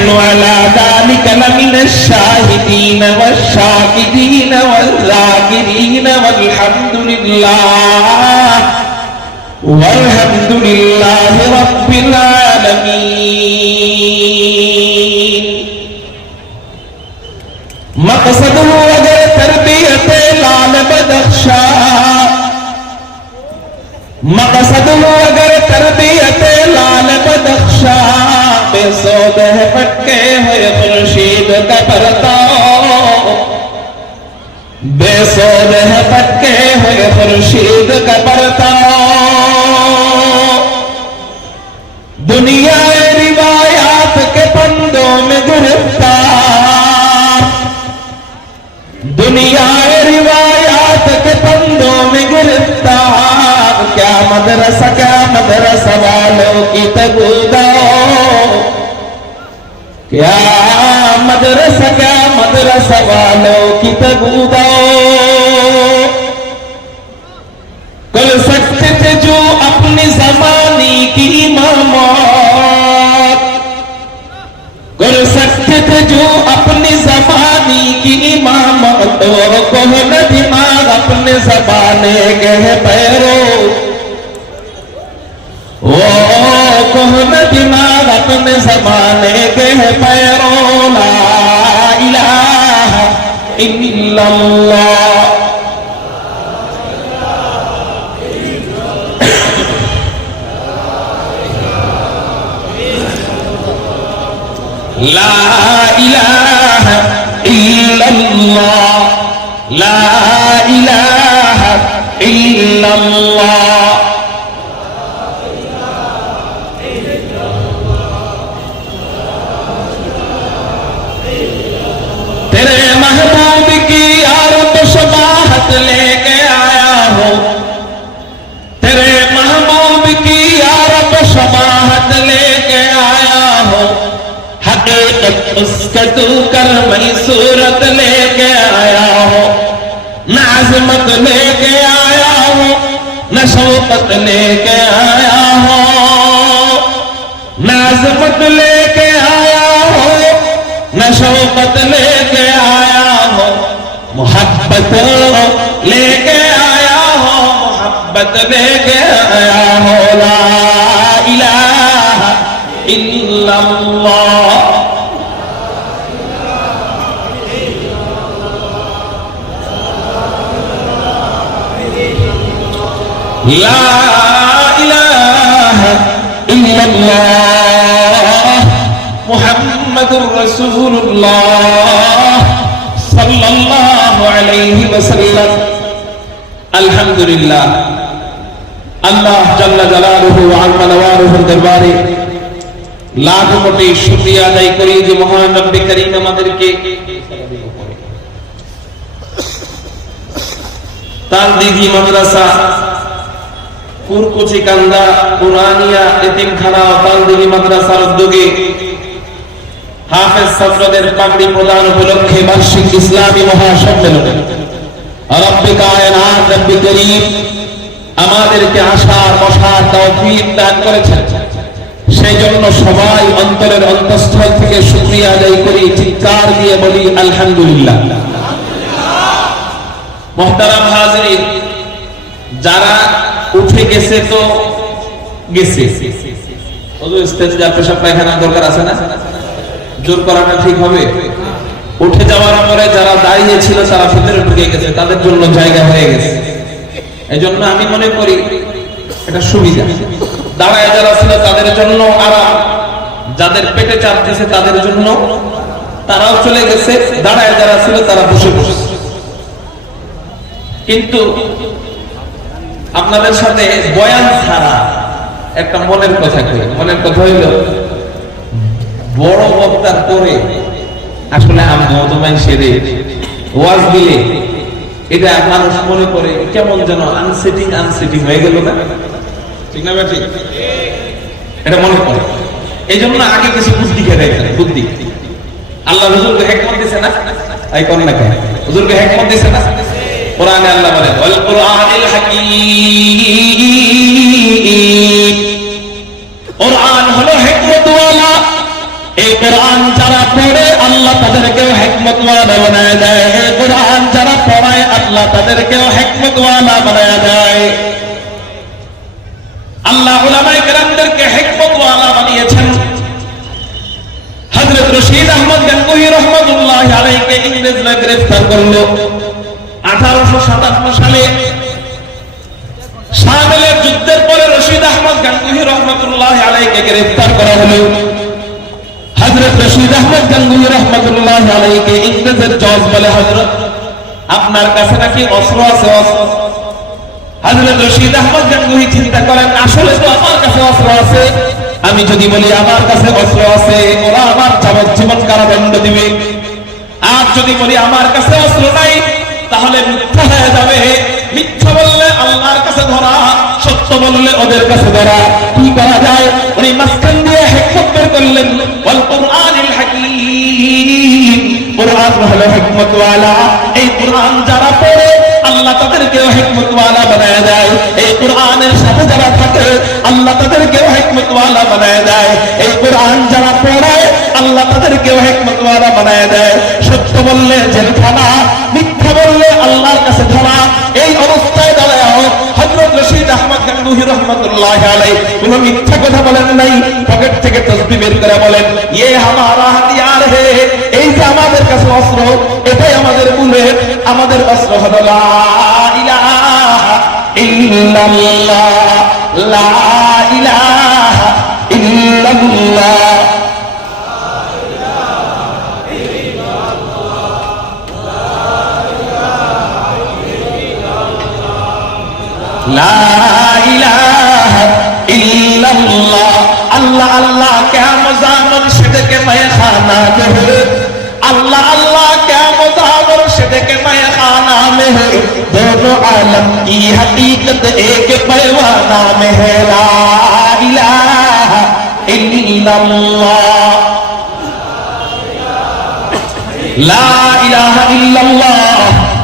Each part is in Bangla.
নাহনু আলা যালিকা লামিনাশ শাহিদিন ওয়াশ শাকিরিন ওয়াল যাকিরিন ওয়ালহামদুলিল্লাহি রাব্বিল আলামিন। मकसद अगर तरबियत लाल बदख्शा, मकसद अगर तरबियत लाल बदख्शा, बेसोद है पक्के हुए खुर्शीद का परताव, बेसोद है पक्के हुए खुर्शीद का परताव। दुनिया रिवायात के पंदों में गिरफ्तार, दुनिया रिवायात के पंदों में गिरफ्तार। क्या मदरसा वालों की तगुदा, क्या मदरसा वालों की तगुदा। कल सकते थे जो अपनी जमाने की इमामत, कर सकते थे जो अपनी जबानी की इमामत। और कोहन दिमाग अपने जबाने के पैरों, ओ कोहन दिमाग अपने जबाने के पैरों। ला इलाहा इल्लल्लाह, ला इलाहा इल्लल्लाह, ला इलाहा इल्लल्लाह। तेरे महबूब की आरब शबाहत लेके आया हो, तेरे महबूब की आरब शबाहत लेके आया हो। हकीकत उसका तू करमई सूरत लेके आया हो, न अज़मत लेके आया हो, न शौकत लेके आया हो, न अज़मत लेके आया हो, न शौकत लेके आया हो। मोहब्बत लेके आया हो, मोहब्बत लेके आया हो। ला इलाहा इल्लल्लाह, ला इलाहा इल्लल्लाह मुहम्मदुर रसूलुल्लाह सल्लल्लाहु अलैहि वसल्लम। अल्हम्दुलिल्लाह, अल्लाह जल्ल जलालुहु व अज़्ज़ा नवालुहुর দরবারে লাখ কোটি শুকরিয়া আদায় করি যে মহান রব্বে করিম আমাদেরকে তালদিঘি মাদ্রাসা, কুরকুচি কান্দা কুরআনিয়া এতিমখানা ও তালদিঘি মাদ্রাসার উদ্যোগে হাফেজ ছাত্রদের পাগড়ি প্রদান উপলক্ষে বার্ষিক ইসলামী মহাসম্মেলনে রব্বে কায়নাত রব্বে করিম আমাদেরকে আসার বসার তৌফিক দান করেছেন। সেই জন্য সবাই অন্তরের অন্তঃস্থল থেকে শুকরিয়া আদায় করি, চিৎকার দিয়ে বলি আলহামদুলিল্লাহ। মুহতারাম হাজিরিন, যারা উঠে গেছে তো গেছে, ওদের ইস্তেঞ্জা পেশাব পায়খানা দরকার আছে না? জোর করাটা ঠিক হবে? উঠে যাওয়ার পরে যারা দাঁড়িয়ে ছিল তারা ভিতরে ঢুকে গেছে, তাদের জন্য জায়গা হয়ে গেছে। এই জন্য আমি মনে করি এটা সুবিধা। দাঁড়ায় যারা ছিল তাদের জন্য আরাম, যাদের পেটে চাপ দিয়েছে তাদের জন্য তারাও চলে গেছে, দাঁড়ায় যারা ছিল তারা বসে বসে। কিন্তু আপনাদের সাথে বয়ান ছাড়া একটা মনের কথা কই। মনের কথা হইল, বড় বক্তার পরে আসলে আমি সেরে ওয়াজ দিলে এটা মানুষ মনে করে কেমন যেন আনসেটিং হয়ে গেল না, ঠিক না ঠিক? এটা মনে করে। এই জন্য আগে কিছু বুদ্ধি খেয়ে দেয়। বুদ্ধি আল্লাহ হুজুরকে হিকমত দিয়েছে না? এই কোন না কেন হুজুরকে হিকমত দিয়েছে না? কোরআনে আল্লাহ বলে ওয়াল কুরআনিল হাকীম, কোরআন হলো হিকমত ওয়ালা। এই কোরআন যারা পড়ে আল্লাহ তাদেরকেও হিকমতওয়ালা বানায় দেয়। এই কোরআন যারা পড়ায় আল্লাহ তাদেরকেও হিকমতওয়ালা বানায় দেয়। আল্লাহ উলামায়ে কেরামদেরকে হিকমতওয়ালা বানিয়েছেন। হযরত রশিদ আহমদ গঙ্গোহী রাহমাতুল্লাহি আলাইহিকে ইংরেজরা গ্রেফতার করলো 1857 সালে। শামিলের যুদ্ধের পরে রশিদ আহমদ গঙ্গোহী রাহমাতুল্লাহি আলাইহিকে গ্রেফতার করা হলো। হযরত রশিদ আহমদ গঙ্গোহী রাহমাতুল্লাহি আলাইহিকে ইংরেজের জজ বলে, হযরত আপনার কাছে নাকি অস্ত্র আছে? অস্ত্র? হযরত রশিদ আহমদ গঙ্গোহী চিন্তা করেন, আসলে তো আমার কাছে অস্ত্র আছে। আমি যদি বলি আমার কাছে অস্ত্র আছে, ওরা আমার যাবজ্জীবন কারাদণ্ড দিবে। আর যদি বলি আমার কাছে অস্ত্র নাই, তাহলে মিথ্যা হয়ে যাবে। মিথ্যা বললে আল্লাহর কাছে ধরা, সত্য বললে ওদের কাছে ধরা। কি করা যায়? উনি মাঝখান দিয়ে হিকমত বের করলেন। ওয়াল কুরআনিল হাকীম, কুরআন হলো হিকমতওয়ালা। এই কুরআন যারা পড়ে আল্লাহ তাদেরকেও হিকমতওয়ালা বানায় দেয়। এই কুরআনের সাথে যারা থাকে আল্লাহ তাদেরকেও হিকমতওয়ালা বানায় দেয়। এই কুরআন যারা পড়ায় আল্লাহ তাদেরকেও হিকমতওয়ালা বানায় দেয়। সত্য বললে জেলখানা, মিথ্যা বললে আল্লাহর কাছে ধরা। এই অবস্থায় দাঁড়ায় হযরত রশিদ আহমদ গঙ্গোহী রাহমাতুল্লাহি আলাইহি কোনো মিথ্যা কথা বলেন নাই। পকেট থেকে তাসবিহ বের করে বলেন, ইয়ে হামারা হাতিয়ার হে, এই যে আমাদের কাছে অস্ত্র, এটাই আমাদের বুলেট। আমাদের অস্ত্র হলো লা ইলাহা ইল্লাল্লাহ, লা ইলাহা ইল্লাল্লাহ। লা ইলাহা ইল্লাল্লাহ। अल्लाह अल्लाह क्या मजा मुर्शिद के मैं खाना में है। अल्लाह अल्लाह क्या मजा मुर्शिद के मैं खाना में है। दोनों आलम की हकीकत एक पैमाना में है। ला इलाहा इल्लल्लाह, ला इलाहा इल्लल्लाह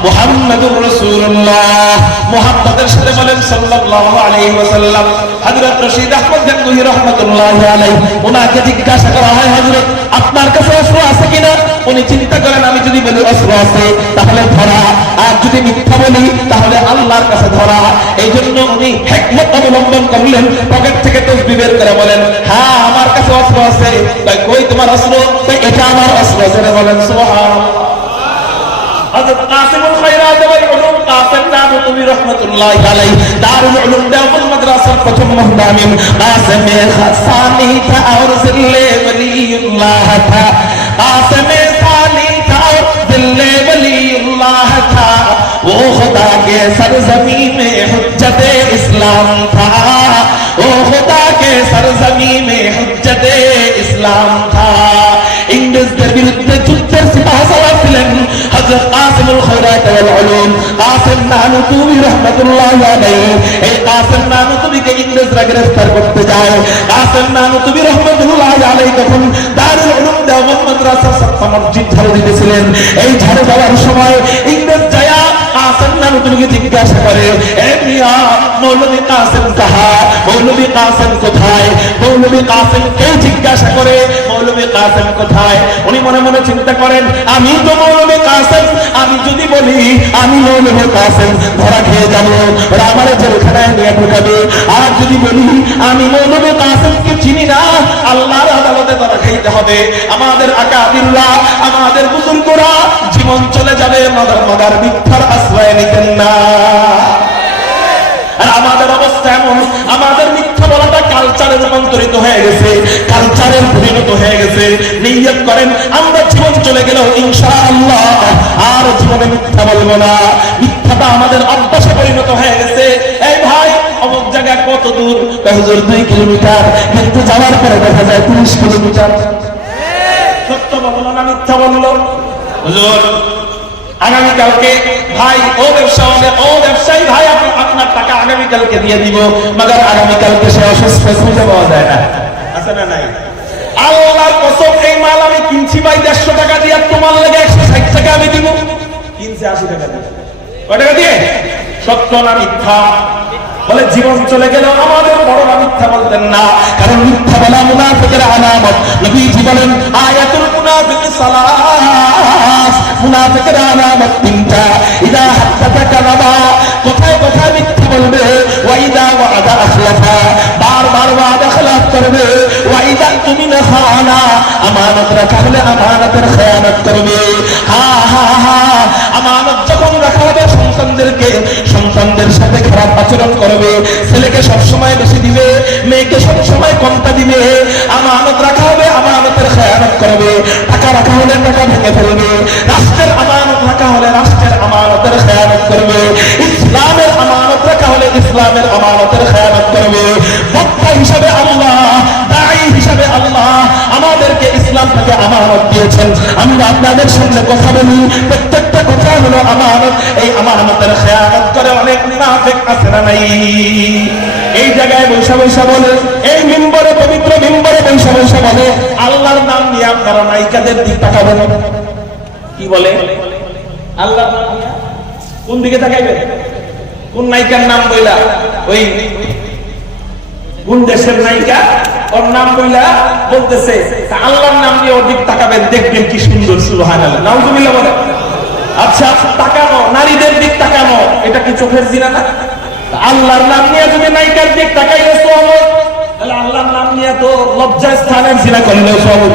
मुहम्मदुर রাসূলুল্লাহ। মুহাম্মাদের সাথে বলেন সাল্লাল্লাহু আলাইহি ওয়াসাল্লাম। হযরত রশিদ আহমদ গঙ্গোহী রাহমাতুল্লাহি আলাইহি, ওনাকে জিজ্ঞাসা করা হয়, হযরত আপনার কাছে অস্ত্র আছে কিনা? উনি চিন্তা করেন, আমি যদি বলি অস্ত্র আছে তাহলে ধরা, আর যদি মিথ্যা বলি তাহলে আল্লাহর কাছে ধরা। এই জন্য উনি হিকমত অবলম্বন করলেন। পকেট থেকে তাসবিহ বের করে বলেন, হ্যাঁ আমার কাছে অস্ত্র আছে। তাই কই তোমার অস্ত্র? তাই এটা আমার অস্ত্র। জোরে বলেন সুবহানাল্লাহ। হযরত কাসিমুল খায়রাত ওয়াল উলুম কাসিম নানুতুবি রাহমাতুল্লাহি আলাইহি দারুল উলুম দেওবন্দ মাদ্রাসার প্রথম মুহতামিম কাসিমে খাসানি থা और जिल्ले वलीउल्लाह था। कासिमे सानी था और जिल्ले वलीउल्लाह था। वो खुदा के सरजमी में हुज्जत इस्लाम था। वो खुदा के सरजमी में हुज्जत इस्लाम था। इंग्लिशদের বিরুদ্ধে যুদ্ধের সিপাহসালার ছিলেন হযরত কাসিমুল খায়রাত ওয়াল উলুম কাসিম নানুতুবি রাহমাতুল্লাহি আলাইহি। এই কাসিম নানুতুবিকে ইংরেজরা গ্রেফতার করতে যায়। কাসিম নানুতুবি রাহমাতুল্লাহি আলাইহি তখন দারুল উলুম দেওবন্দ মাদ্রাসার সত্তা মসজিদ ঝাড়ু দিতেছিলেন। এই ঝাড়ু দেওয়ার সময় ইংরেজ যায়া কাসিম নানুতুবিকে জিজ্ঞাসা করে, এ মিয়া মৌলভী কাসিম কাহা? মৌলভী কাসিম কোথায়? মৌলভী কাসিমকে জিজ্ঞাসা করে মৌলভী কাসিম কোথায়? উনি মনে মনে চিন্তা করেন, আমি তো মৌলভী কাসিম, আমি যদি বলি আমি মৌলভী কাসিম ধরা খেয়ে যাব, ওরা আমার জেলখানায় নিয়ে ঢুকাবে। আর যদি বলি আমি মৌলভী কাসিমকে চিনি না, আল্লাহর আদালতে ধরা খাইতে হবে। আমাদের আকাবিররা, আমাদের বুজুর্গরা জীবন চলে যাবে, মাদার মিথ্যার আশ্রয় নিতেন না। আর আমাদের অবস্থা এমন, আমাদের মিথ্যা বলাটা কালচারে রূপান্তরিত হয়ে গেছে, কালচারের পরিণত হয়ে গেছে। নিয়ত করেন আমরা জীবন চলে গেলেও ইনশাআল্লাহ আর জীবনে মিথ্যা বলবো না। মিথ্যাটা আমাদের অভ্যাসে পরিণত হয়ে গেছে। এই ভাই অমুক জায়গায় কত দূর? হুজুর 2 কিলোমিটার, কিন্তু যাওয়ার পরে দেখা যায় 30 কিলোমিটার। সত্য বললো না মিথ্যা বললো? হুজুর আগামীকালকে ভাই ও ব্যবসায়ী ভাই আপনার টাকা আগামীকালকে দিয়ে দিব, মগর আগামীকালকে সে অসুস্থ, খুঁজে পাওয়া যায় না। আছে না নাই? আল্লাহর কসম এই মাল আমি কিনছি ভাই 150 টাকা দিয়ে, তোমার লাগে 160 টাকা আমি দিব। কিনছে 80 টাকা দিয়ে। কয় টাকা দিয়ে? সত্য না মিথ্যা? বলে জীবন চলে গেল আমাদের বড়রা মিথ্যা বলতেন না, কারণ মিথ্যা বলা মুনাফিকের আলামত। নবীজি বলেন আয়াতুল মুনাফিক সালাস, মুনাফিকের আলামত তিনটা। ইদা হাদাথা কাযাবা, কথায় কথায় মিথ্যা বলবে। ওয়া ইদা ওয়াদা আখলাফা, বারবার ওয়াদা খেলাফ করবে। ওয়া ইদা তুমিনা খানা, আমানত রাখা হলে আমানতের খেয়ানত করবে। হা হা হা, আমানত যখন রাখা হবে সন্তানদের সাথে খারাপ আচরণ করবে। ছেলেকে সবসময় বেশি দিবে, মেয়েকে সবসময় কমটা দিবে। আমানত রাখা হবে আমানতের খেয়ানত করবে। টাকা রাখা হলে টাকা ভেঙে ফেলবে। রাষ্ট্রের আমানত রাখা হলে রাষ্ট্রের আমানতের খেয়ানত করবে। ইসলামের আমানত রাখা হলে ইসলামের আমানতের খেয়ানত করবে। বক্তা হিসাবে আল্লাহ, দাঈ হিসাবে আল্লাহ আমাদেরকে ইসলাম থেকে আমানত দিয়েছেন। আমরা আপনাদের সামনে কথা বলি, প্রত্যেকটা কথা হলো আমানত। এই আমানতের খেয়ানত করে অনেক মুনাফিক আছে না নাই? এই জায়গায় বৈশা বৈশা বলে, এই মিম্বরে, পবিত্র মিম্বরে বৈশা বৈশা বলে আল্লাহর নাম নিয়ে আপনারা নায়িকাদের দিক তাকাবেন। কি বলে? আল্লাহর নাম নিয়ে কোন দিকে তাকাইবেন? কোন নায়িকার নাম বইলা, ওই কোন দেশের নায়িকা, ওর নাম বইলা বলতেছে আল্লাহর নাম নিয়ে ওর দিক তাকাবেন, দেখবেন কি সুন্দর। সুবহানাল্লাহ, নাউজুবিল্লাহ বলে। আচ্ছা, তাকানো, নারীদের দিক তাকানো, এটা কি চোখের জিনা না? আল্লাহর নাম নিয়ে যদি নায়িকার দিক তাকাইলে সওয়াব, তাহলে আল্লাহর নাম নিয়ে তো লজ্জা স্থানের জিনা করলে সওয়াব।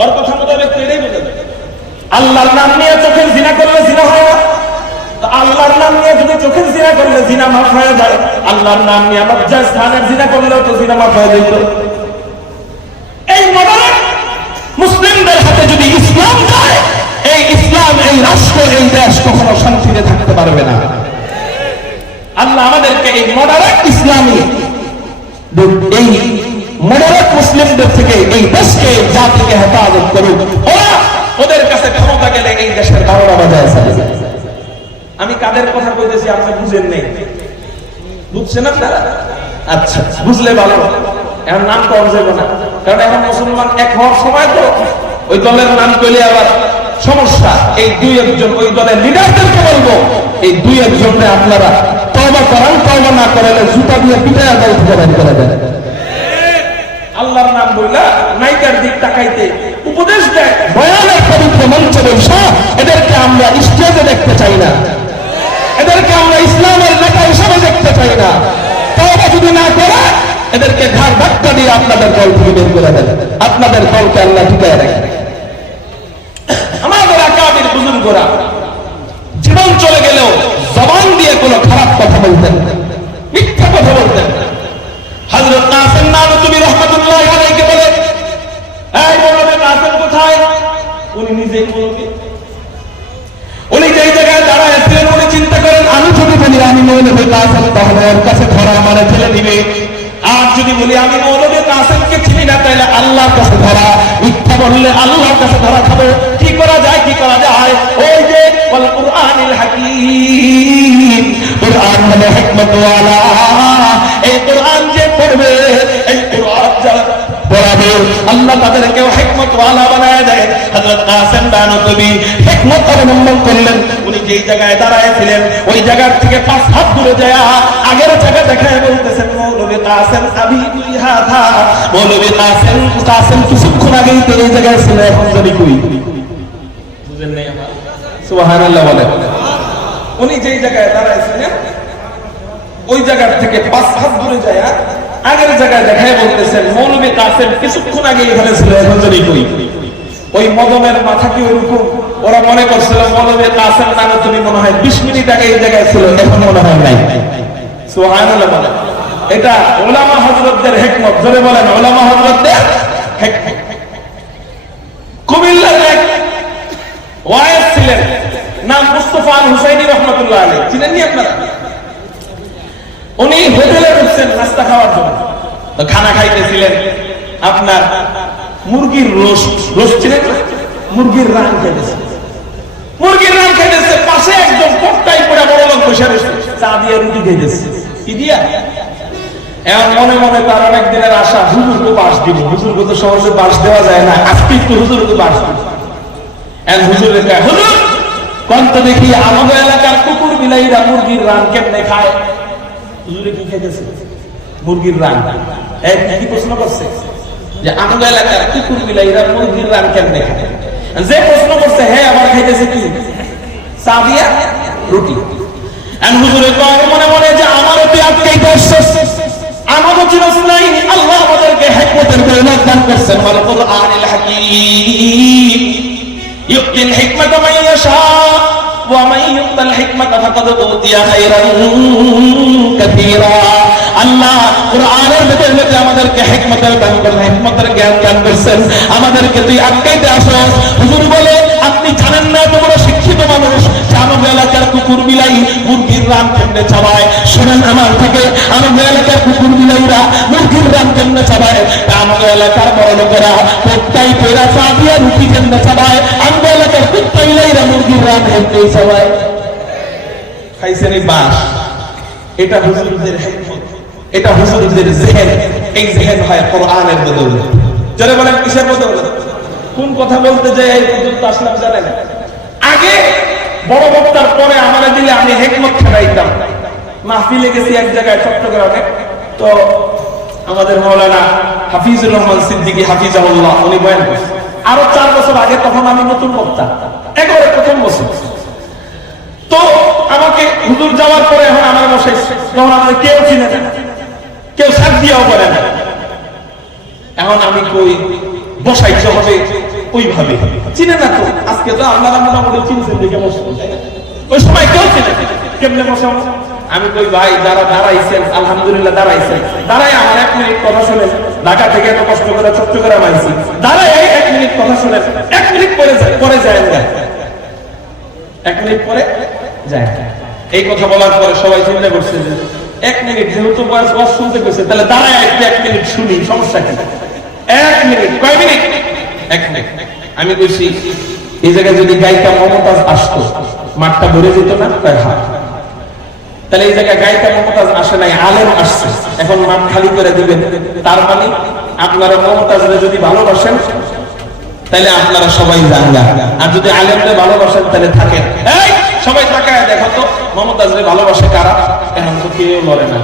ওর কথা মতো ব্যক্তি এটাই বলে, আল্লাহর নাম নিয়ে চোখের জিনা করলে জিনা হয় না? আল্লাহর নাম নিয়ে যদি চোখের জিনা করলে জিনা মাফ হয়ে যায়, আল্লাহর নাম নিয়ে লজ্জা স্থানের জিনা করলেও তো জিনা মাফ হয়ে যেত। এই মডার্ন মুসলিমদের হাতে যদি ইসলাম যায়, এই ইসলাম, এই রাষ্ট্র, এই দেশ কখনো শান্তিতে থাকতে পারবে না। আল্লাহ আমাদেরকে এই মডারেট ইসলামী, এই মডারেট মুসলিমদের থেকে এই দেশকে, জাতিকে হেফাজত করুক। ওরা, ওদের কাছে ক্ষমতা গেলে এই দেশের 12টা বাজায় চলে যায়। আমি কাদের কথা কইতেছি আপনি বুঝেন নেই? বুঝছেন আপনারা? আচ্ছা, বুঝলে ভালো। এখন নাম কম যাবে না, কারণ এখন মুসলমান এক হওয়ার সময় তো ওই দলের নাম কইলে আবার সমস্যা। এই দুই একজন ওই দলের লিডারদেরকে বলবো, এই দুই একজনকে আপনারা তওবা করান, তওবা না করালে জুতা দিয়ে পিটায়া দল থেকে বের করে দেন। আল্লাহর নাম বইলা নায়িকার দিক তাকাইতে উপদেশ দেয়, বয়ানের পবিত্র মঞ্চে বসা। এদেরকে আমরা স্টেজে দেখতে চাই না, এদেরকে আমরা ইসলামের নেতা হিসেবে দেখতে চাই না। তওবা যদি না করে এদেরকে ঘাড় ধাক্কা দিয়ে আপনাদের দল থেকে বের করে দেন। আপনাদের দলকে আল্লাহ টিকায় রাখেন। আমাদের আকাবির বুজুর্গরা জীবন চলে গেলেও জবান দিয়ে কোনো খারাপ কথা বলতেন, মিথ্যা কথা বলতেন। হযরত কাসেম নানুতুবি রাহমাতুল্লাহি আলাইহি বলে, এই মৌলভী কাসেম কোথায়? উনি নিজেই মৌলভী। উনি যেই জায়গায় দাঁড়ায় ছিলেন, উনি চিন্তা করেন আমি যদি বলি আমি মৌলভী কাসেম, তাহলে ওর কাছে ধরা আমারে ফেলে দিবে। আর যদি বলি আমি মৌলভী কাসেমকে চিনি না, তাহলে আল্লাহর কাছে ধরা। মিথ্যা বললে আল্লাহর কাছে ধরা খাবো। কি করা যায়? কি করা যায়? ওই যে ওয়াল কুরআনিল হাকীম, কুরআন মানে হিকমত ওয়ালা। এই কুরআন যে পড়বে, এই কুরআন যারা পড়াবে, আল্লাহ তাদেরকেও হিকমত ওয়ালা বানায় দেয়। হযরত কাসেম নানুতুবি হিকমত অবলম্বন করলেন। উনি যেই জায়গায় দাঁড়ায় ছিলেন, ওই জায়গার থেকে 5 হাত দূরে যায় আগের জায়গা দেখায় বলতেছেন, মৌলভী কাসেম আবি তুই হাথা। মৌলভী কাসেম কিছুক্ষণ আগেই তো এই জায়গায় ছিল, এখন জানি কই। বুঝেন নাই আমার? সুবহানাল্লাহ বলে। উনি যেই জায়গায় দাঁড়ায় ছিলেন, ওই জায়গার থেকে 5 হাত দূরে যায় আগের জায়গায় দেখায় বলতেছেন, মৌলভী কাসেম কিছুক্ষণ আগে এখানে ছিল, এখন জানি কই। ওই মদনের মাথা কি ওরকম? ওরা মনে করছিল মৌলভী কাসেম নানুতুবি মনে হয় 20 মিনিট আগে এই জায়গায় ছিল, এখন মনে হয় নাই। সুবহানাল্লাহ বলে। এটা উলামা হযরতদের হিকমত। জোরে বলেন, উলামা হযরতদের হিকমত। কুমিল্লার এক ওয়াইজ ছিলেন, নাম মুস্তাফা আল হুসাইনি রাহমাতুল্লাহ আলাইহি। চিনেন নি আপনারা? উনি হোটেলে ঢুকছেন নাস্তা খাওয়ার জন্য, তো খানা খাইতেছিলেন। আপনার মুরগির রোস্ট চিনেন? মুরগির রান খাইতেছে, মুরগির রান খাইতেছে। পাশে একজন কোটটাই পরে বড় লোক বসে রয়েছে, চা দিয়ে রুটি খাইতেছে। কি দিয়া? এমন মনে মনে তার অনেক দিনের আশা, হুজুরকে বাস দিব। হুজুরকে তো সহজে বাস দেওয়া যায় না, আজকে একটু হুজুরকে বাস দিব। হুজুর হুজুর কন্ত দেখি আমাদের এলাকার কুকুর বিলাইরা মুরগির রান কেমনে খায়। হুজুরে কি খাইতেছে? মুরগির রান। কি প্রশ্ন করছে যে আমাদের এলাকার কুকুর বিলাইরা মুরগির রান কেমনে খায়? যে প্রশ্ন করছে হ্যাঁ আবার খাইতেছে কি? চা দিয়া রুটি। হুজুরে কয় মনে মনে যে আমারও তুই আটকাইতে আসছিস, আমারও চিনস নাই। আল্লাহ আমাদেরকে হিকমতের পরিণত দান করেছেন। ওয়াল কুরআনিল হাকীম ইউতিল হিকমাতা মান ইয়াশা ওয়া মান ইউতাল হিকমাতা ফাকাদ উতিয়া খায়রান কাসীরা। আল্লাহ কুরআনের ভিতরে আমাদেরকে হিকমতের দান করেছেন, হিকমতের জ্ঞান দান করেছেন। আমাদেরকে তুই আটকাইতে আসস। হুজুর বলে আপনি জানেন না তোমরা শিক্ষিত মানুষ, আমাদের এলাকার কুকুর বিলাই মুরগির রান কেমনে চাবায়। শুনেন আমার থেকে, আমাদের এলাকার কুকুর বিলাইরা মুরগির রান কেমনে চাবায়। আমাদের এলাকার বড় লোকেরা কোথায় পেরা চা দিয়া রুটি কেমনে চাবায়। আমাদের এলাকার কুত্তা বিলাইরা মুরগির রান কেমনে চাবায়। খাইছেন এই বাস। এটা হুজুরদের হিকমত, এটা হুজুরদের জেহেন। এই জেহেন হয় কোরআনের বদৌলতে। যারা বলেন কিসের বদৌলতে? কোন কথা বলতে যে এই পর্যন্ত আসলাম জানেন? আগে বড় বক্তার পরে আমারে দিলে আমি হিকমত খেলাইতাম। মাহফিলে গেছি এক জায়গায় চট্টগ্রামে, তো আমাদের মাওলানা হাফিজুর রহমান সিদ্দিকী হাফিজাহুল্লাহ উনি বয়ান করছেন। আরো 4 বছর আগে, তখন আমি নতুন বক্তা, একেবারে প্রথম বছর। তো আমাকে হুজুর যাওয়ার পরে এখন আমার বসে, তখন আমাদের কেউ চিনে না, কেউ সাথ দিয়েও করে না। এখন আমি কই বসাইতে হবে ওইভাবে, চিনে না তো। আজকে তো আপনারা মোটামুটি চিনছেন দেখে বসে, ওই সময় কেউ চিনে কেমনে বসে। আমি কই ভাই যারা দাঁড়াইছেন আলহামদুলিল্লাহ দাঁড়াইছেন, দাঁড়াই আমার 1 মিনিট কথা শুনেন। ঢাকা থেকে এত কষ্ট করে চট্টগ্রাম আইছি, দাঁড়াই 1 মিনিট কথা শুনেন। 1 মিনিট পরে যায় না, 1 মিনিট পরে যায়। এই কথা বলার পরে সবাই চিন্তা করছে যে 1 মিনিট যেহেতু বয়স শুনতে গেছে, তাহলে দাঁড়ায় একটু 1 মিনিট শুনি, সমস্যা কি? 1 মিনিট, কয় মিনিট? 1 মিনিট। আমি কইছি এই জায়গায় যদি গায়িকা মমতাজ আসতো মাঠটা ভরে যেত না? কয় হ্যাঁ। তাহলে এই জায়গায় গায়িকা মমতাজ আসে নাই, আলেম আসছে, এখন মাঠ খালি করে দিবেন। তার মানে আপনারা মমতাজরে যদি ভালোবাসেন তাহলে আপনারা সবাই জানগা, আর যদি আলেমরে ভালোবাসেন তাহলে থাকেন। এই সবাই তাকায় দেখো তো মমতাজরে ভালোবাসে কারা? এখন তো কেউ লড়ে না।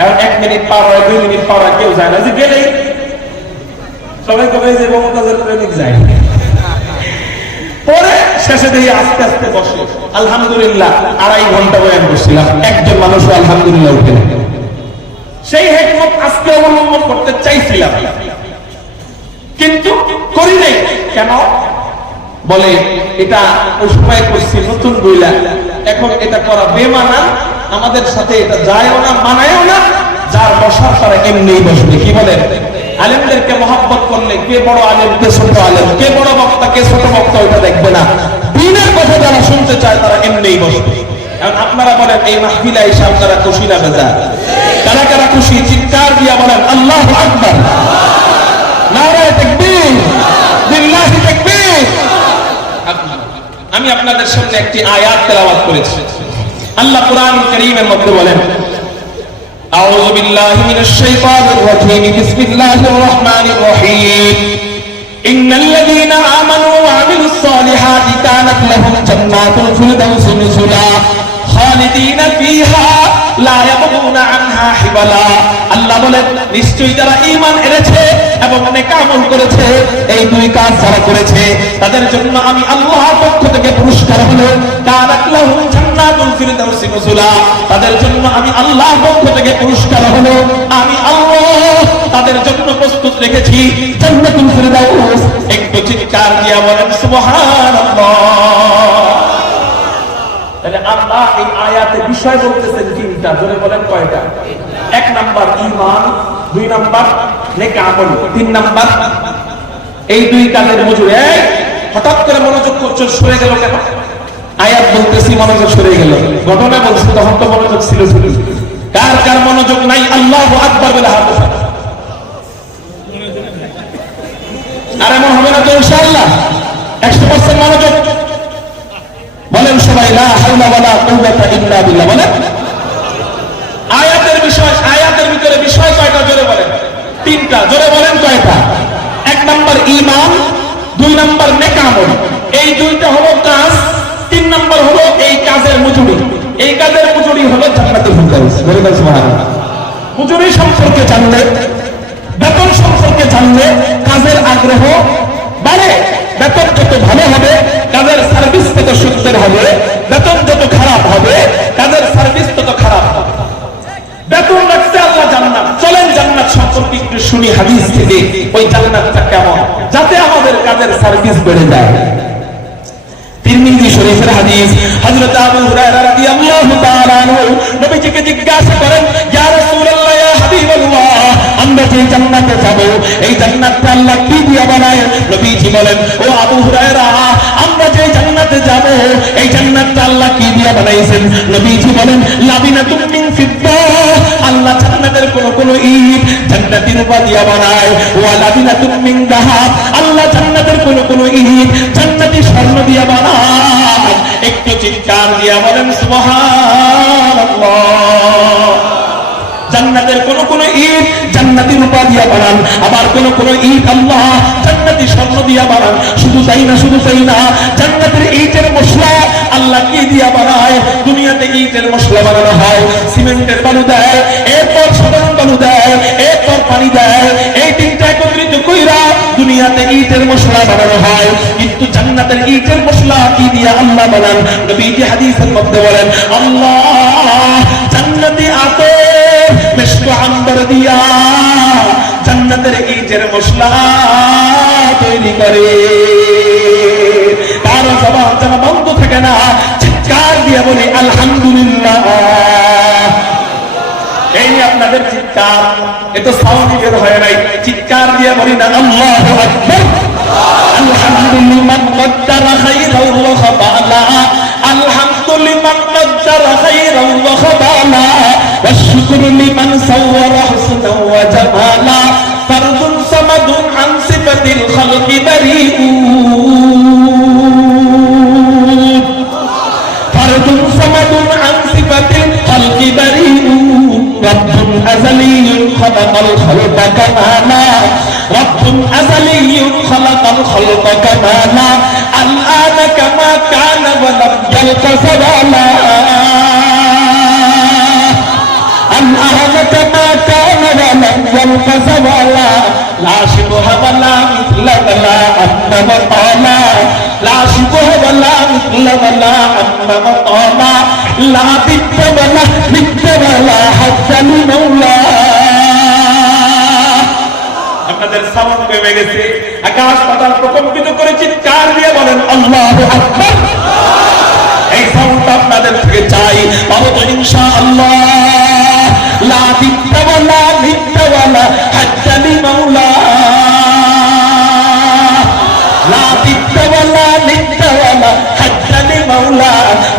এখন 1 মিনিট পার হয়, 2 মিনিট পার হয়, কেউ যায় না। যে গেলেই সবাই কবে যে মমতাজের প্রেমিক যায়। পরে শেষে দেখি আস্তে আস্তে বসে। আলহামদুলিল্লাহ 2.5 ঘন্টা বয়ান করছিলাম, একজন মানুষ আলহামদুলিল্লাহ উঠে না। সেই হিকমত আজকে অবলম্বন করতে চাইছিলাম, কিন্তু করি নাই। কেন? বলে এটা ওই সময় করছি নতুন বইলা, এখন এটা করা বেমানা, আমাদের সাথে এটা যায়ও না, মানায়ও না। যার বসার তারা এমনি বসবে। কি বলেন? আলেমদেরকে মহব্বত করলে কে বড় আলেম কে ছোট আলেম, কে বড় বক্তা কে ছোট বক্তা ওইটা দেখবে না। দিনের কথা যারা শুনতে চায় তারা এমনিই বসবে। এখন আপনারা বলেন এই মাহফিলে এসে আপনারা খুশি না বেজা? কারা কারা খুশি? চিৎকার দিয়া বলেন আল্লাহু আকবার, নারায়ে তাকবীর, বিল্লাহি তাকবীর। আমি আপনাদের সামনে একটি আয়াত তেলাওয়াত করেছি। আল্লাহ কুরআন কারীমের মধ্যে বলেন আউযু বিল্লাহি মিনাশ শাইতানির রাজীম, বিসমিল্লাহির রহমানির রহিম। ইন্নাল্লাযীনা আমানু ওয়া আমিলুস সালিহাতি কানাত লাহুম জান্নাতুল ফিরদাউসি নুজুলা খালিদিনা ফিহা লা ইয়াবগুনা আনহা হিবালা। আল্লাহ বলেন নিশ্চয়ই যারা ঈমান এনেছে এবং নেক আমল করেছে, এই 2 কাজ যারা করেছে তাদের জন্য আমি আল্লাহর পক্ষ থেকে পুরস্কার হলো কানাত লাহুম জান্নাতুল ফিরদাউসি নুজুলা। তাদের জন্য আমি আল্লাহর পক্ষ থেকে পুরস্কার হলো আমি আল্লাহ তাদের জন্য প্রস্তুত রেখেছি জান্নাতুল ফিরদাউস। একটু চিৎকার দিয়া বলেন সুবহানাল্লাহ। তাহলে আল্লাহ এই আয়াতে বিষয় বলতেছেন 3টা, জোরে বলেন কয়টা? 1 নাম্বার ঈমান, 2 নাম্বার নেক আমল, 3 নাম্বার এই 2 কাজের মজুরি। হঠাৎ করে মনোযোগ সরে গেল কেন? আয়াত বলতেছি মনোযোগ সরে গেল, ঘটনা বলছি তখন তো মনোযোগ ছিল। কার কার মনোযোগ নাই? আল্লাহু আকবার বলে হাত উঠান। আর এমন হবে না তো ইনশাআল্লাহ? 100% মনোযোগ বলেন সবাই, লা হাওলা ওয়ালা কুওয়াতা ইল্লা বিল্লাহ বলেন। আয়াতের বিষয়, আয়াতের ভিতরে বিষয় কয়টা? জোরে বলেন 3টা। জোরে বলেন কয়টা? 1 নাম্বার ঈমান, 2 নাম্বার নেক আমল। এই 2টা হলো কাজ, 3 নাম্বার হলো এই কাজের মজুরি। এই কাজের মজুরি হলো জান্নাতুল ফিরদাউস। বলুন সুবহানাল্লাহ। মজুরি সম্পর্কে জানলে, বেতন সম্পর্কে জানলে কাজের আগ্রহ বাড়ে। বেতন যত ভালো হবে কাজের সার্ভিস তত সুন্দর হবে, বেতন যত খারাপ হবে কাজের সার্ভিস তত খারাপ হবে। বেতন রাখতে আল্লাহ জান্নাত, চলেন জান্নাত সম্পর্কে একটু শুনি হাদিস থেকে, ওই জান্নাতটা কেমন, যাতে আমাদের কাজের সার্ভিস বেড়ে যায়। তিরমিজি শরীফের হাদিস, হযরত আবু হুরায়রা রাদিয়াল্লাহু তাআলা আনহু নবীজিকে জিজ্ঞাসা করেন, ইয়া রাসূলুল্লাহ, ইয়া হাবিবাল্লাহ, আমরা যে জান্নাতে যাব এই জান্নাতটা আল্লাহ কি দিয়ে বানায়? নবীজি বলেন, ও আবু হুরায়রা, আমরা যে জান্নাতে যাব এই জান্নাতটা আল্লাহ কি দিয়ে বানাইছেন? নবীজি বলেন, লাবিনাতুম মিন ফিদ্দা, আল্লাহ জান্নাতের কোন ইট জান্নাতি রূপা দিয়ে বানায়। ওয়া লাবিনাতুম মিন যাহাব, আল্লাহ জান্নাতের কোন ইট জান্নাতি স্বর্ণ দিয়ে বানায়। একটু চিৎকার দিয়া বলেন সুবহানাল্লাহ। জান্নাতের কোন ইট জান্নাতি রূপা দিয়া বানান, আবার কোন ইট আল্লাহ জান্নাতি স্বর্ণ দিয়া বানান। শুধু তাই না, জান্নাতের ইটের মশলা আল্লাহ কি দিয়া বানায়? দুনিয়াতে ইটের মশলা বানানো হয়, সিমেন্টের বালু দেয়, এরপর সাধারণ বালু দেয়, এরপর পানি দেয়, এই তিনটা একত্রিত কইরা দুনিয়াতে ইটের মশলা বানানো হয়। কিন্তু জান্নাতের ইটের মশলা কি দিয়া আল্লাহ বানান? নবীজি হাদিসের মধ্যে বলেন, আল্লাহ জান্নাতি আতর মিশক আম্বর দিয়া জান্নাতের ইটের মশলা তৈরি করে। কারো জবান যেন বন্ধ থাকে না, চিৎকার দিয়ে বলি আলহামদুলিল্লাহ। এই আপনাদের চিৎকার, এত সাউন্ড বের হয় নাই, চিৎকার দিয়ে বলি না আল্লাহু আকবার। আলহামদুলিল্লাহ কদ্দারা খাইরাও ওয়া খাবালা, আলহামদুলিল্লাহ কদ্দারা খাইরাও ওয়া খাবালা, ওয়া শুকরু লিমান সাওয়ারা হুসনাও ওয়া জামালা, ফারদুন সামাদুন আন সিফাতিল খালকি বারিউন, ফারদুন সামাদুন আন সিফাতিল খালকি বারিউন, রব্বুন আযালিয়্যুন খালাকাল খালকা কামালা, রব্বুন আযালিয়্যুন খালাকাল খালকা কামালা, আল-আনা কামা কানা ওয়া লাম ইয়ালকা সাবালা, আল-আনা কামা কানা ওয়া লাম ইয়ালকা সাবালা, লা শিবহা ওয়া লা মিথলা ওয়া লা আম্মা ওয়া তালা, লা শিবহা ওয়া লা মিথলা ওয়া লা আম্মা ওয়া তালা, লা বিদ্দা ওয়া লা মিথলা ওয়া লা হাজ্জাল মাওলা। আপনাদের সাউন্ড কমে গেছে, আকাশ পাতাল প্রকম্পিত করে চিৎকার দিয়ে বলেন আল্লাহু আকবার। এই সাউন্ড আপনাদের থেকে চাই, পাবো তো ইনশাআল্লাহ। লা বিদ্দা ওয়া লা মিথলা ওয়া লা হাজ্জাল মাওলা, লা বিদ্দা ওয়া লা মিথলা ওয়া লা হাজ্জাল মাওলা,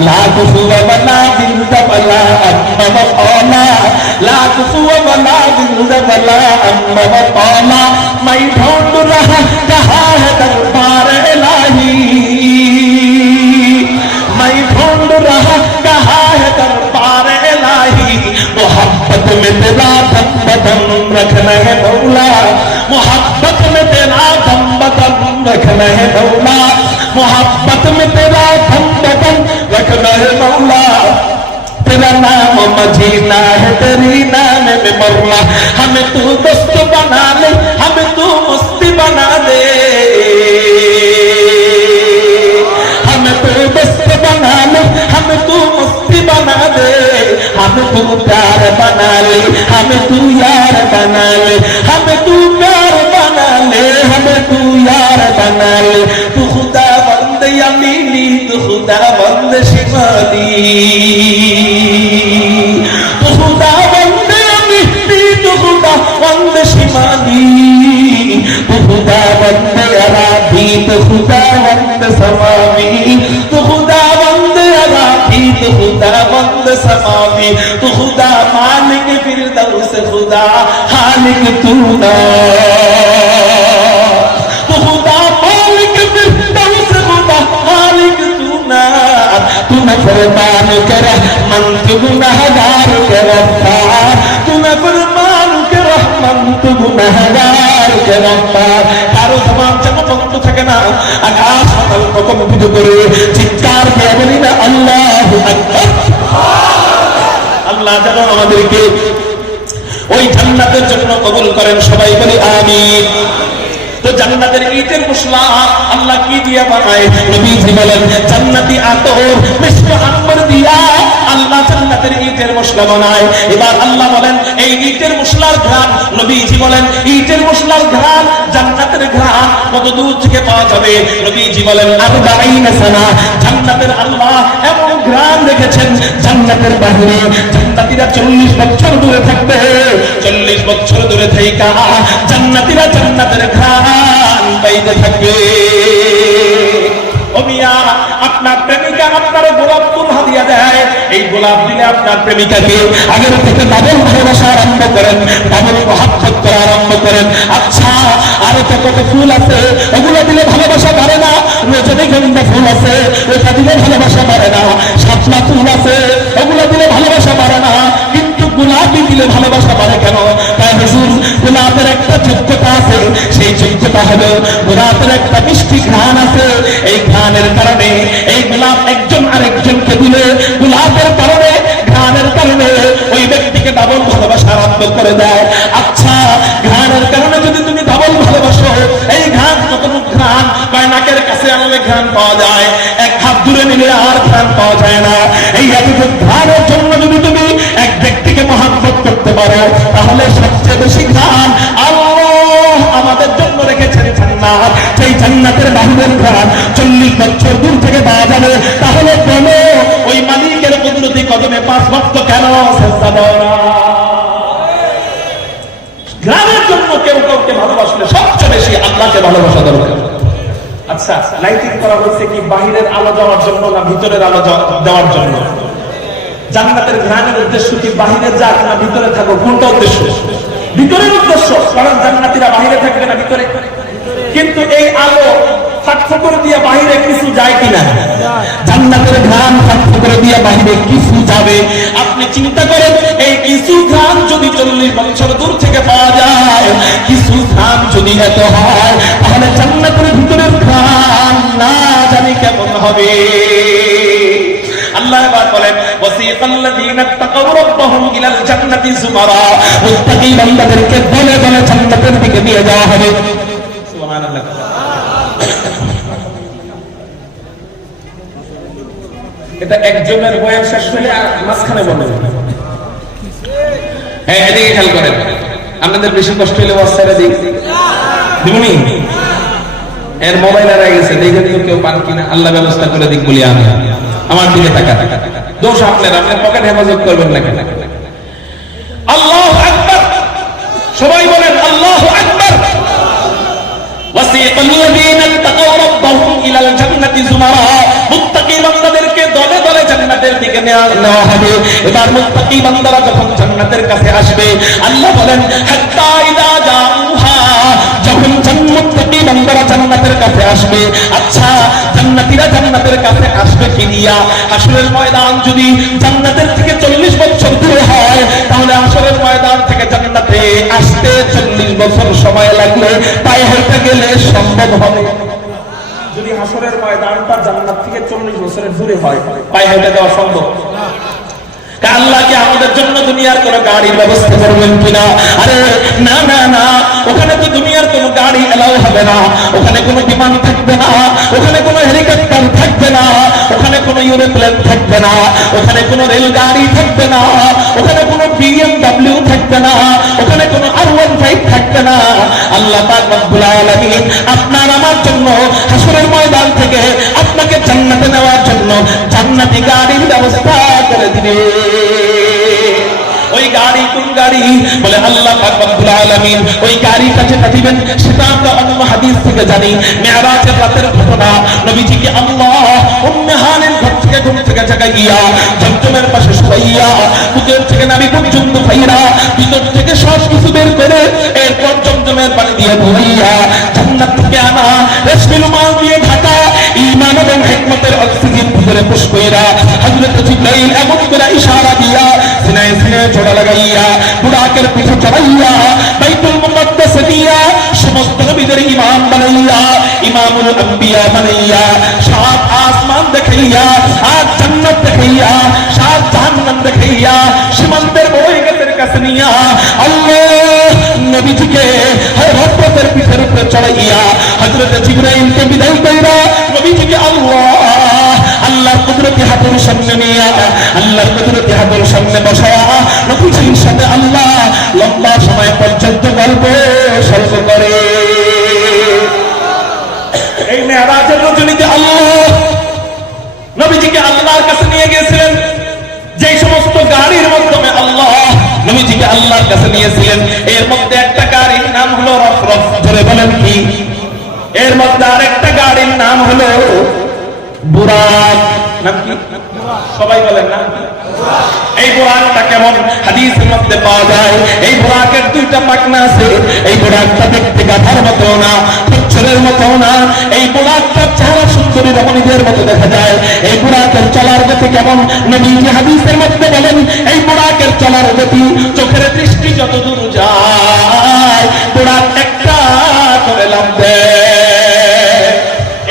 লা কুফুয়া ওয়া লা বিদ্দা ওয়া লা আম্মা ওয়া তালা, লা কুফুয়া ওয়া লা বিদ্দা ওয়া লা আম্মা ওয়া তালা, मैं ढूंढ रहा कहाँ है दरबार इलाही, मैं ढूंढ रहा कहाँ है दरबार इलाही, मोहब्बत में तेरा दम बदम रखना है मौला, मोहब्बत में तेरा दम बदम रखना है मौला, मोहब्बत में तेरा दम बदम रखना है मौला, तेरा नाम मदीना है, तेरी नाम में मरना, हमें तू दोस्त बना ले, हमें तू मस्ती बना दे, हमें तू दोस्त बना ले, हमें तू मस्ती बना दे, हमें तू प्यार बना ले, हमें तू यार बना ले, हमें तू प्यार बना ले, हमें तू यार बना ले, तू खुदा बंद यमीनी, तू खुदा बंद शिमाली, तू खुदा बंद यमीनी, तू खुदा बंद शिमाली, तू खुदा बंद अराबी, तू खुदा बंद समावी, तू खुदा बंद अराबी, तू खुदा बंद समावी, तू खुदा मालिक फिरदौस, खुदा खालिक तू ना, तू खुदा मालिक फिरदौस, खुदा खालिक तू ना, तू न फरमान के रहमान, तू गुनहगार के गफ्फार, तू न फरमान के रहमान, तू गुनहगार के गफ्फार। কারো জবান যেন বন্ধ থাকে না, আকাশ পাতাল প্রকম্পিত করে চিৎকার দিয়ে বলি না আল্লাহু আকবার। আল্লাহ যেন আমাদেরকে ওই জান্নাতের জন্য কবুল করেন, সবাই বলি আমিন। তো জান্নাতের ইটের মশলা আল্লাহ কি দিয়া বানায়? নবীজি বলেন জান্নাতি আতর মিশকে আম্বর দিয়া আল্লাহ জান্নাতের ইটের মশলা বানায়। এবার আল্লাহ বলেন এই ইটের মশলার ঘ্রাণ, নবীজি বলেন ইটের মশলার ঘ্রাণ জান্নাতের ঘ্রাণ কত দূর থেকে পাওয়া যাবে? নবীজি বলেন 40 সানা। জান্নাতের আল্লাহ এমন ঘ্রাণ রেখেছেন জান্নাতের বাহিরে জান্নাতীরা 40 বছর দূরে থাকবে। 40 বছর দূরে থাইকা জান্নাতীরা জান্নাতের ঘ্রাণ পাইতে থাকবে। ও মিয়া, আপনার প্রেমিকা আপনার গোলাপ ফুল হাদিয়া দেয়, এই গোলাপ দিলে আপনার প্রেমিকাকে আগের থেকে ডাবল ভালোবাসা আরম্ভ করেন, ডাবল মহব্বত করা আরম্ভ করেন। আচ্ছা, আরো তো কত ফুল আছে ওগুলো দিলে ভালোবাসা বাড়ে না। রজনীগন্ধা ফুল আছে ওটা দিলে ভালোবাসা বাড়ে না। শাপলা ফুল আছে ওগুলো দিলে ভালোবাসা বাড়ে না, কিন্তু গোলাপি দিলে ভালোবাসা বাড়ে কেন? তাই হুজুর গোলাপের একটা যোগ্যতা আছে, সেই যোগ্যতা হলো গোলাপের একটা মিষ্টি ঘ্রাণ আছে। এই ঘ্রাণের কারণে এই গোলাপ একজন আরেকজনকে দিলে গোলাপের কারণে ঘ্রাণের কারণে ওই ব্যক্তিকে ডাবল ভালোবাসা আরম্ভ করে দেয়। আচ্ছা, ঘ্রাণের কারণে যদি তুমি ডাবল ভালোবাসো, এই ঘ্রাণ কত ঘ্রাণ পায়? নাকের কাছে আনলে ঘ্রাণ পাওয়া যায়, এক হাত দূরে নিলে আর ঘ্রাণ পাওয়া যায় না। এই এতটুকু ঘ্রাণের জন্য যদি তুমি এক ব্যক্তিকে মহব্বত করতে পারো, তাহলে সবচেয়ে বেশি ঘ্রাণ আল্লাহ আমাদের জন্য রেখেছেন জান্নাত। সেই জান্নাতের বাহিরের ঘ্রাণ 40 বছর দূর থেকে পাওয়া যাবে। তাহলে বলো ওই মালিকের উন্নতি কদমে 5 ওয়াক্ত কেন চেষ্টা দাও না? ঘ্রাণের জন্য কেউ কাউকে ভালোবাসলে সবচেয়ে বেশি আল্লাহকে ভালোবাসা দরকার। আচ্ছা, লাইটিং করা হয়েছে কি বাহিরের আলো যাওয়ার জন্য না ভিতরের আলো দেওয়ার জন্য? জান্নাতের ঘ্রাণের উদ্দেশ্য কি বাহিরে যাক না ভিতরে থাকো? কোনটা উদ্দেশ্য? ভিতরের উদ্দেশ্য, কারণ জান্নাতীরা বাহিরে থাকবে না ভিতরে। কিন্তু এই আলো ফাঁকফোঁক করে দিয়ে বাহিরে কিছু যায় কিনা? জান্নাতের ঘ্রাণ ফাঁকফোঁক করে দিয়ে বাহিরে কিছু যাবে? আপনি চিন্তা করেন, এই কিছু ঘ্রাণ যদি 40 বছর দূর থেকে পাওয়া যায়, কিছু ঘ্রাণ যদি এত হয়, তাহলে জান্নাতের ভিতরের ঘ্রাণ না জানি কেমন হবে। আল্লাহ এবার বলেন ওয়াসিকাল্লাযীনা তাকাউ রাব্বাহুম ইলাল জান্নাতি যুমারা, মুত্তাকী বান্দাদেরকে দলে দলে জান্নাতের দিকে নিয়ে যাওয়া হবে। সুবহানাল্লাহ। এটা একজনের বয়ান শেষ হলে আর মাঝখানে বলে, হ্যাঁ এদিকে খেয়াল করেন। আপনাদের বেশি কষ্ট হলে ওয়াজ ছেড়ে দিই দিবনি? এর মোবাইল হারিয়ে গেছে, দেখেন তো কেউ পান কিনা, আল্লাহ ব্যবস্থা করে দিক বলি আমি। আমার দিকে তাকা, দোষ আপনার, আপনি পকেট হেফাজত করবেন না কেন? আল্লাহু আকবার, সবাই বলেন আল্লাহু আকবার। ওয়াসিকাল্লাযীনা তাকাউ রাব্বাহুম ইলাল জান্নাতি যুমারা, মুত্তাকী বান্দাদেরকে দলে দলে জান্নাতের দিকে নেওয়া হবে। এবার মুত্তাকী বান্দারা যখন জান্নাতের কাছে আসবে, আল্লাহ বলেন হাত্তা ইযা জাউহা, যখন মুত্তাকী বান্দারা জান্নাতের কাছে আসবে। আচ্ছা, জান্নাতীরা জান্নাতের কাছে আসবে কি দিয়া? হাসরের ময়দান যদি জান্নাতের থেকে 40 বছর দূরে হয়, তাহলে হাসরের ময়দান থেকে জান্নাতে আসতে 40 বছর সময় লাগলে পায়ে হেঁটে গেলে সম্ভব হবে? যদি হাসরের ময়দানটা জান্নাত থেকে 40 বছরের দূরে হয়, পায়ে হেঁটে যাওয়া সম্ভব? আল্লাহ কি আমাদের জন্য দুনিয়ার কোন গাড়ির ব্যবস্থা করবেন কিনা? আরে না না না, ওখানে তো দুনিয়ার কোন গাড়ি এলাও হবে না, ওখানে কোনো বিমান থাকবে না, ওখানে কোনো হেলিকপ্টার থাকবে না, ওখানে কোনো এরোপ্লেন থাকবে না, ওখানে কোনো রেলগাড়ি থাকবে না, ওখানে কোনো BMW থাকবে না, ওখানে কোনো R15 থাকবে না। আল্লাহ পাক রব্বুল আলামিন আপনার আমার জন্য হাসরের ময়দান থেকে আপনাকে জান্নাতে নেওয়ার জন্য জান্নাতি গাড়ির ব্যবস্থা করে দিবে। ওই গাড়ি কোন গাড়ি? বলে আল্লাহ পাক রব্বুল আলামিন ওই গাড়িটা যেটা দিবেন সেটা আমরা অন্য হাদিস থেকে জানি। মেরাজের রাতের ঘটনা, নবীজিকে আল্লাহ উম্মে হানির ঘর থেকে ঘুম থেকে জাগাইয়া জমজমের পাশে শুয়াইয়া বুকের থেকে নাভি পর্যন্ত ফাইরা ভিতর থেকে সব কিছু বের করে এরপর জমজমের পানি দিয়ে ধুইয়া জান্নাত থেকে আনা রেশমি রুমাল দিয়ে ঢাকা ঈমান এবং হিকমতের অক্সিজেন ভিতরে পুশ কইরা হযরত জিবরাইল এমন করে ইশারা দিয়া সিনায় সিনায় জোড়া লাগাইয়া বুরাকের পিঠে চড়াইয়া বাইতুল মুকদ্দাস দিয়া সমস্ত নবীদের ইমাম বানাইয়া ইমামুল আম্বিয়া বানাইয়া, 7 আসমান দেখাইয়া, 8 জান্নাত দেখাইয়া, 7 জাহান্নাম দেখাইয়া, সীমান্তের বই গাছের কাছে নিয়া আল্লাহ নবীজিকে রহমতের পিঠের উপরে চড়াইয়া হযরত জিবরাইলকে বিদায় কইরা নবীজিকে আল্লাহর কুদরতি হাতের সামনে নিয়া, আল্লাহর কুদরতি হাতের সামনে বসায়া নবীজির সাথে আল্লাহ লম্বা সময় পর্যন্ত গল্প সল্প করে। এই মেরাজের রজনীতে আল্লাহ নবীজিকে আল্লাহর কাছে নিয়ে গিয়েছিলেন। যে সমস্ত গাড়ির মাধ্যমে আল্লাহ নবীজিকে আল্লাহর কাছে নিয়েছিলেন, এর মধ্যে একটা গাড়ির নাম হলো রফরফ। ধরে বলেন কি? এর মধ্যে আরেকটা গাড়ির নাম হলো বুরাক। নাম কি? সবাই বলেন না? এই বুরাকটা কেমন? হাদিসের মধ্যে পাওয়া যায় এই বুরাকের 2টা পাখনা আছে। এই বুরাকটা দেখতে গাধার মতো না, খচ্চরের মতো না। এই বুরাকটার চেহারা সুন্দরী রমণীদের মতো দেখা যায়। এই বুরাকের চলার গতি কেমন? নবীজি হাদিসের মধ্যে বলেন এই বুরাকের চলার গতি চোখের দৃষ্টি যত দূর যায় বুরাক একটা করে লাভ দেয়।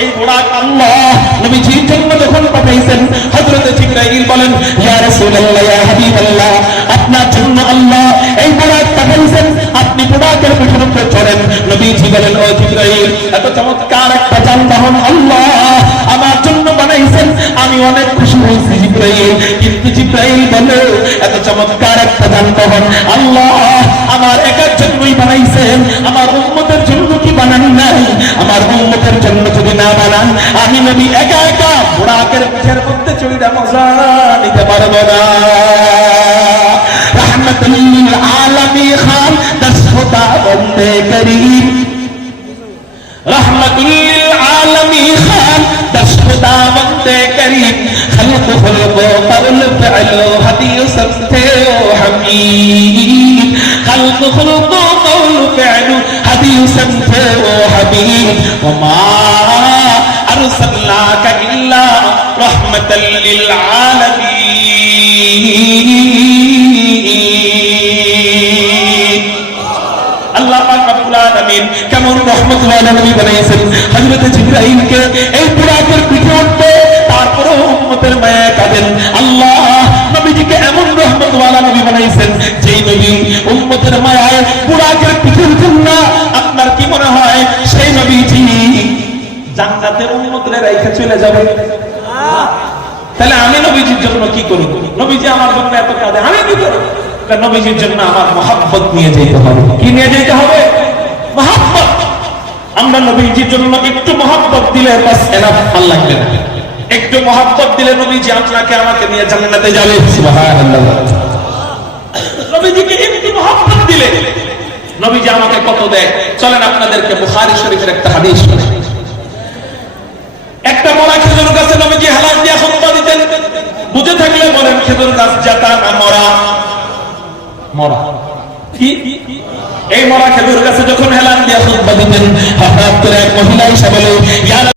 এই বুরাক আল্লাহ নবীজির জন্য যখন পাঠাইছেন হযরত জিবরাইল বলেন ইয়া রাসূলুল্লাহ ইয়া হাবিবাল্লাহ, আপনার জন্য আল্লাহ এই বুরাক পাঠাইছেন, আপনি বুরাকের পিঠের উপরে চড়েন। নবীজি বলেন ও জিবরাইল, এত চমৎকার একটা যানবাহন আল্লাহ আমার জন্য বানাইছেন, আমি অনেক খুশি হয়েছি জিবরাইল। কিন্তু জিবরাইল বলে এত চমৎকার একটা যানবাহন আল্লাহ আমার একার জন্যই বানাইছেন, আমার উম্মতের জন্য কি বানান নাই? আমার উম্মতের জন্য যদি না বানান আমি নবী একা একা বুরাকের পিঠের মধ্যে চড়িয়া মজা নিতে পারবো না। রহমাতুল লিল আলামিন খান 10 খোদা বন্দে করিম, রহমাতুল লিল আলামিন খান 10 খোদা বন্দে করিম, খলক খলক কওল ফি'ল হাদিস সমঝে ও হাবিব, খলক খলক কওল ফি'ল হাদিস সমঝে ও হাবিব, ওমা أرسلناك إلا رحمة للعالمين। আল্লাহ পাক রব্বুল আলামিন কেমন রহমতুল্লাহ নবী বানাইছেন হযরত জিবরাইলকে এই বুরাকের পিঠে উঠতে, তারপরে উম্মতের মায়া কাঁদেন। আল্লাহ নবীজিকে এমন রহমতুল্লাহ নবী বানাইছেন যেই নবী উম্মতের মায়ায় বুরাকের পিঠে উঠেন না। আপনার কি মনে হয় সেই নবীজি জান্নাতে উম্মতরে রাইখা চলে যাবে? তাহলে আমি নবীজির জন্য কি করব? নবীজি আমার জন্য এত কাঁদে, আমি কি করব? নবীজির জন্য আমার মহব্বত নিয়ে যেতে হবে। কি নিয়ে যেতে হবে? মহব্বত। আমরা নবীজির জন্য একটু মহব্বত দিলে বাস এনাফ, আর লাগবে না। একটু মহব্বত দিলে নবীজি আপনাকে আমাকে নিয়ে জান্নাতে যাবে। সুবহানাল্লাহ। নবীজিকে একটু মহব্বত দিলে নবীজি আমাকে কত দেয়। চলেন আপনাদেরকে বুখারী শরীফের একটা হাদিস শোনাই। একটা মরা খেজুর গাছে নবীজি হেলান দিয়ে খুতবা দিতেন। বুঝে থাকলে বলেন খেজুর গাছ জাতা না মরা? মরা। কি এই মরা খেজুর গাছে যখন হেলান দিয়ে খুতবা দিতেন হঠাৎ করে এক মহিলা এসে বলে ইয়া